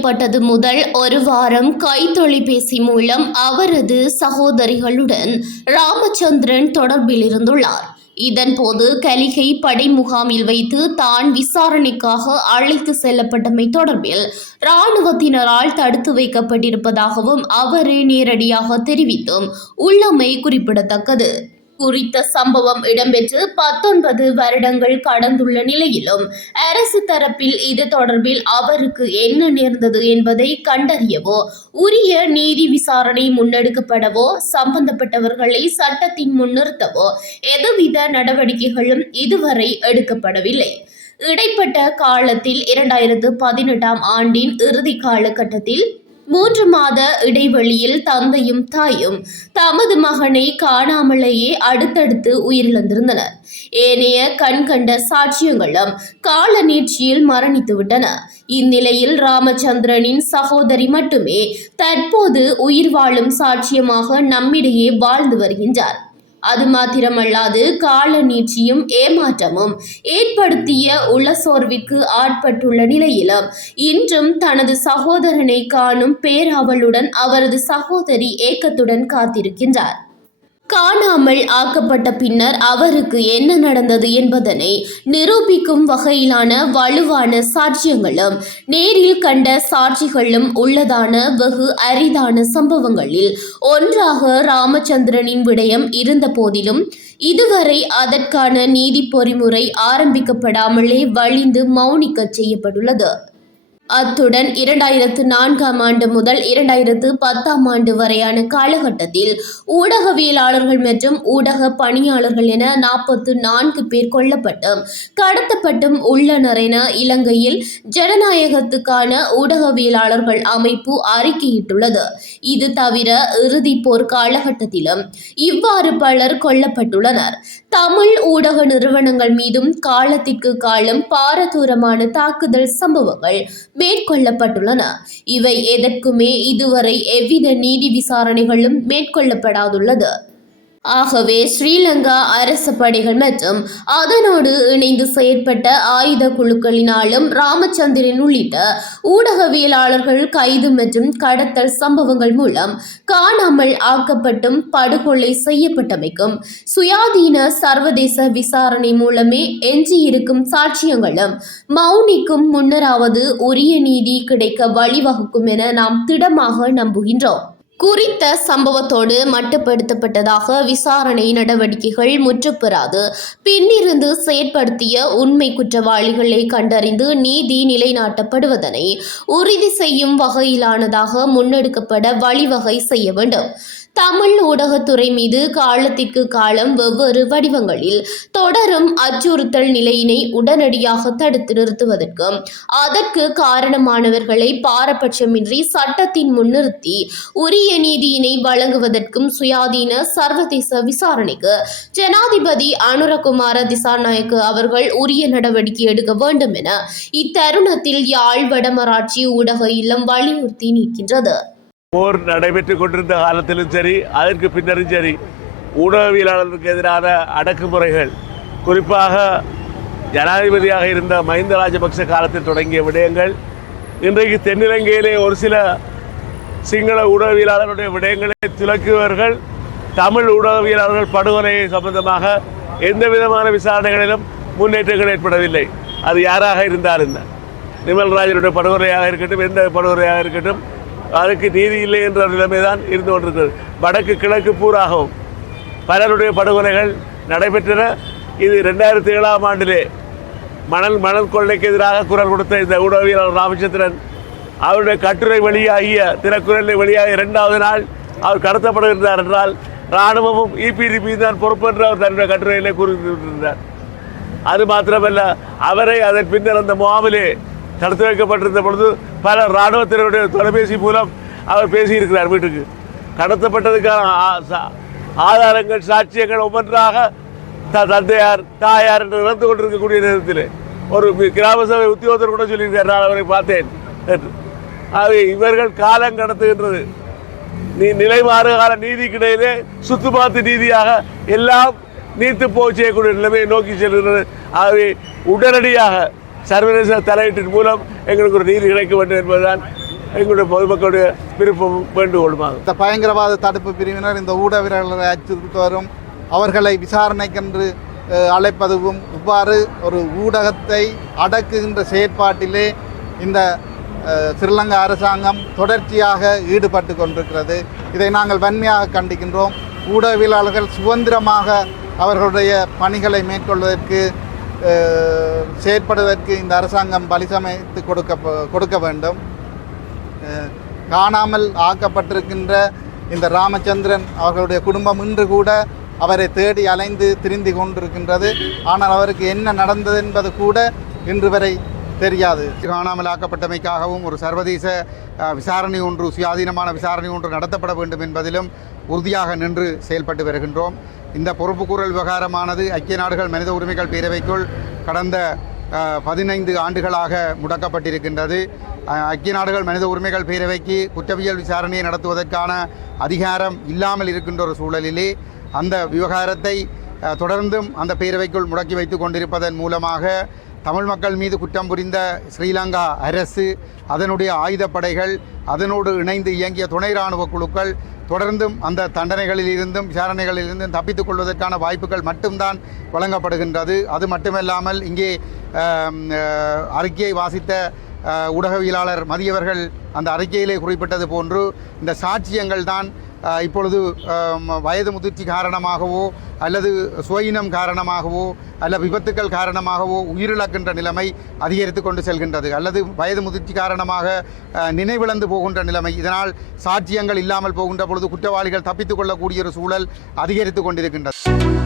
செய்யப்பட்டது முதல் ஒரு வாரம் கைத்தொலைபேசி மூலம் அவரது சகோதரிகளுடன் ராமச்சந்திரன் தொடர்பில் இருந்துள்ளார். இதன்போது கலிகை படை முகாமில் வைத்து தான் விசாரணைக்காக அழைத்து செல்லப்பட்டமை தொடர்பில் இராணுவத்தினரால் தடுத்து வைக்கப்பட்டிருப்பதாகவும் அவரே நேரடியாக தெரிவித்தும் உள்ளமை குறிப்பிடத்தக்கது. குறித்த சம்பவம் இடம்பெற்று 19 வருடங்கள் கடந்துள்ள நிலையிலும் அரசு தரப்பில் இது தொடர்பில் அவருக்கு என்ன நேர்ந்தது என்பதை கண்டறியவோ உரிய நீதி விசாரணை முன்னெடுக்கப்படவோ சம்பந்தப்பட்டவர்களை சட்டத்தின் முன்னிறுத்தவோ எதுவித நடவடிக்கைகளும் இதுவரை எடுக்கப்படவில்லை. இடைப்பட்ட காலத்தில் 2018ஆம் ஆண்டின் இறுதி காலகட்டத்தில் 3 மாத இடைவெளியில் தந்தையும் தாயும் தமது மகனை காணாமலேயே அடுத்தடுத்து உயிரிழந்திருந்தனர். ஏனைய கண்கண்ட சாட்சியங்களும் கால நீட்சியில் மரணித்துவிட்டன. இந்நிலையில் ராமச்சந்திரனின் சகோதரி மட்டுமே தற்போது உயிர் வாழும் சாட்சியமாக நம்மிடையே வாழ்ந்து வருகின்றார். அது மாத்திரமல்லாது கால நீட்சியும் ஏமாற்றமும் ஏற்படுத்திய உளசோர்விற்கு ஆட்பட்டுள்ள நிலையிலும் இன்றும் தனது சகோதரனை காணும் பேராவலுடன் அவரது சகோதரி ஏக்கத்துடன் காத்திருக்கின்றார். காணாமல் ஆக்கப்பட்ட பின்னர் அவருக்கு என்ன நடந்தது என்பதனை நிரூபிக்கும் வகையிலான வலுவான சாட்சியங்களும் நேரில் கண்ட சாட்சிகளும் உள்ளதான வெகு அரிதான சம்பவங்களில் ஒன்றாக ராமச்சந்திரனின் விடயம் இருந்த போதிலும் இதுவரை அதற்கான நீதி பொறிமுறை ஆரம்பிக்கப்படாமலே வலிந்து மௌனிக்க செய்யப்பட்டுள்ளது. அத்துடன் 2004ஆம் ஆண்டு முதல் 2010ஆம் ஆண்டு வரையான காலகட்டத்தில் ஊடகவியலாளர்கள் மற்றும் ஊடக பணியாளர்கள் என 44 பேர் கொல்லப்பட்டும் கடத்தப்பட்டும் உள்ளனர் என இலங்கையில் ஜனநாயகத்துக்கான ஊடகவியலாளர்கள் அமைப்பு அறிக்கையிட்டுள்ளது. இது தவிர இறுதி போர் காலகட்டத்திலும் இவ்வாறு பலர் கொல்லப்பட்டுள்ளனர். தமிழ் ஊடக நிறுவனங்கள் மீதும் காலத்திற்கு காலம் பாரதூரமான தாக்குதல் சம்பவங்கள் மேற்கொள்ளப்பட்டுள்ளன. இவை எதற்குமே இதுவரை எவ்வித நீதி விசாரணைகளும் மேற்கொள்ளப்படாதுள்ளது. ஆகவே ஸ்ரீலங்கா அரச படைகள் மற்றும் அதனோடு இணைந்து செயற்பட்ட ஆயுத குழுக்களினாலும் ராமச்சந்திரன் உள்ளிட்ட ஊடகவியலாளர்கள் கைது மற்றும் கடத்தல் சம்பவங்கள் மூலம் காணாமல் ஆக்கப்பட்டும் படுகொலை செய்யப்பட்டமைக்கும் சுயாதீன சர்வதேச விசாரணை மூலமே எஞ்சியிருக்கும் சாட்சியங்களும் மௌனிக்கும் முன்னராவது உரிய நீதி கிடைக்க வழிவகுக்கும் என நாம் திடமாக நம்புகின்றோம். குறித்த சம்பவத்தோடு மட்டுப்படுத்தப்பட்டதாக விசாரணை நடவடிக்கைகள் முற்றுப்பெறாது பின்னிருந்து செயற்படுத்திய உண்மை குற்றவாளிகளை கண்டறிந்து நீதி நிலைநாட்டப்படுவதனை உறுதி செய்யும் வகையிலானதாக முன்னெடுக்கப்பட வழிவகை செய்ய வேண்டும். தமிழ் ஊடகத்துறை மீது காலத்திற்கு காலம் வெவ்வேறு வடிவங்களில் தொடரும் அச்சுறுத்தல் நிலையினை உடனடியாக தடுத்து நிறுத்துவதற்கும் அதற்கு காரணமானவர்களை பாரபட்சமின்றி சட்டத்தின் முன்னிறுத்தி உரிய நீதியினை வழங்குவதற்கும் சுயாதீன சர்வதேச விசாரணைக்கு ஜனாதிபதி அனுரகுமார திசாநாயக்க அவர்கள் உரிய நடவடிக்கை எடுக்க வேண்டும் என இத்தருணத்தில் யாழ் வடமராட்சி ஊடக இல்லம் வலியுறுத்தி நிற்கின்றது. போர் நடைபெற்றுக் கொண்டிருந்த காலத்திலும் சரி, அதற்கு பின்னரும் சரி, ஊடகவியலாளர்களுக்கு எதிரான அடக்குமுறைகள், குறிப்பாக ஜனாதிபதியாக இருந்த மஹிந்த ராஜபக்ச காலத்தில் தொடங்கிய விடயங்கள் இன்றைக்கு தென்னிலங்கையிலே ஒரு சில சிங்கள ஊடகவியலாளர்களுடைய விடயங்களை துலக்குவர்கள் தமிழ் ஊடகவியலாளர்கள் படுகொலை சம்பந்தமாக எந்த விதமான விசாரணைகளிலும் முன்னேற்றங்கள் ஏற்படவில்லை. அது யாராக இருந்தால் என்ன, நிமல்ராஜனுடைய படுகொலையாக இருக்கட்டும், எந்த படுகொலையாக இருக்கட்டும், அதுக்கு நீதி இல்லை என்ற நிலைமைதான் இருந்து கொண்டிருக்கிறது. வடக்கு கிழக்கு பூராகவும் பலருடைய படுகொலைகள் நடைபெற்றன. இது 2007ஆம் ஆண்டிலே மணல் கொள்ளைக்கு எதிராக குரல் கொடுத்த இந்த ஊடகவியலாளர் ராமச்சந்திரன் அவருடைய கட்டுரை வெளியாகிய தினக்குரலில் வெளியாகிய 2வது நாள் அவர் கடத்தப்படுகின்றார் என்றால் இராணுவமும் EPDP தான் பொறுப்பு என்று அவர் தன்னுடைய கட்டுரையிலே கூறியிருந்தார். அது மாத்திரமல்ல, அவரை அதன் பின்னர் அந்த முகாமிலே தடுத்து வைக்கப்பட்டிருந்த பொழுது பல இராணுவத்தினருடைய தொலைபேசி மூலம் அவர் பேசியிருக்கிறார். வீட்டுக்கு கடத்தப்பட்டதுக்கான ஆதாரங்கள் சாட்சியங்கள் ஒவ்வொன்றாக தந்தையார் தாயார் என்று இறந்து கொண்டிருக்கக்கூடிய நேரத்தில் ஒரு கிராம சபை உத்தியோகத்தர் கூட சொல்லியிருக்கார், நான் அவரை பார்த்தேன் என்று. ஆகவே இவர்கள் காலம் கடத்துகின்றது நிலைமாறு கால நீதிக்கிடையிலே சுத்துமாத்து நீதியாக எல்லாம் நீர்த்து போய் செய்யக்கூடிய நிலைமையை நோக்கி செல்கிறது. ஆகவே உடனடியாக சர்வதேச தலையீட்டின் மூலம் எங்களுக்கு ஒரு நீதி கிடைக்க வேண்டும் என்பதுதான் எங்களுடைய பொதுமக்களுடைய விருப்பம் வேண்டுகோளுமாகும். இந்த பயங்கரவாத தடுப்பு பிரிவினர் இந்த ஊடகவியலாளரை அச்சுறுத்தி வரும் அவர்களை விசாரணைக்கென்று அழைப்பதும் இவ்வாறு ஒரு ஊடகத்தை அடக்குகின்ற செயற்பாட்டிலே இந்த ஸ்ரீலங்கா அரசாங்கம் தொடர்ச்சியாக ஈடுபட்டு கொண்டிருக்கிறது. இதை நாங்கள் வன்மையாக கண்டிக்கின்றோம். ஊடகவியலாளர்கள் சுதந்திரமாக அவர்களுடைய பணிகளை மேற்கொள்வதற்கு செயற்படுவதற்கு இந்த அரசாங்கம் வழிசமைத்து கொடுக்க வேண்டும். காணாமல் ஆக்கப்பட்டிருக்கின்ற இந்த ராமச்சந்திரன் அவர்களுடைய குடும்பம் இன்று கூட அவரை தேடி அலைந்து திரிந்து கொண்டிருக்கின்றது. ஆனால் அவருக்கு என்ன நடந்தது என்பது கூட இன்று வரை தெரியாது. காணாமல் ஆக்கப்பட்டமைக்காகவும் ஒரு சர்வதேச விசாரணை ஒன்று, சுயாதீனமான விசாரணை ஒன்று நடத்தப்பட வேண்டும் என்பதிலும் உறுதியாக நின்று செயல்பட்டு வருகின்றோம். இந்த பொறுப்புக்கூறல் விவகாரமானது ஐக்கிய நாடுகள் மனித உரிமைகள் பேரவைக்குள் கடந்த 15 ஆண்டுகளாக முடக்கப்பட்டிருக்கின்றது. ஐக்கிய நாடுகள் மனித உரிமைகள் பேரவைக்கு குற்றவியல் விசாரணையை நடத்துவதற்கான அதிகாரம் இல்லாமல் இருக்கின்ற ஒரு சூழலிலே அந்த விவகாரத்தை தொடர்ந்தும் அந்த பேரவைக்குள் முடக்கி வைத்து கொண்டிருப்பதன் மூலமாக தமிழ் மக்கள் மீது குற்றம் புரிந்த ஸ்ரீலங்கா அரசு, அதனுடைய ஆயுதப்படைகள், அதனோடு இணைந்து இயங்கிய துணை இராணுவ குழுக்கள் தொடர்ந்தும் அந்த தண்டனைகளில் இருந்தும் விசாரணைகளிலிருந்தும் தப்பித்துக் கொள்வதற்கான வாய்ப்புகள் மட்டும்தான் வழங்கப்படுகின்றது. அது மட்டுமல்லாமல் இங்கே அறிக்கையை வாசித்த ஊடகவியலாளர் மதியவர்கள் அந்த அறிக்கையிலே குறிப்பிட்டது போன்று இந்த சாட்சியங்கள் தான் இப்பொழுது வயது முதிர்ச்சி காரணமாகவோ அல்லது சுயினம் காரணமாகவோ அல்ல விபத்துக்கள் காரணமாகவோ உயிரிழக்கின்ற நிலைமை அதிகரித்து கொண்டு செல்கின்றது, அல்லது வயது முதிர்ச்சி காரணமாக நினைவிழந்து போகின்ற நிலைமை. இதனால் சாட்சியங்கள் இல்லாமல் போகின்ற பொழுது குற்றவாளிகள் தப்பித்துக் கொள்ளக்கூடிய ஒரு சூழல் அதிகரித்து கொண்டிருக்கின்றது.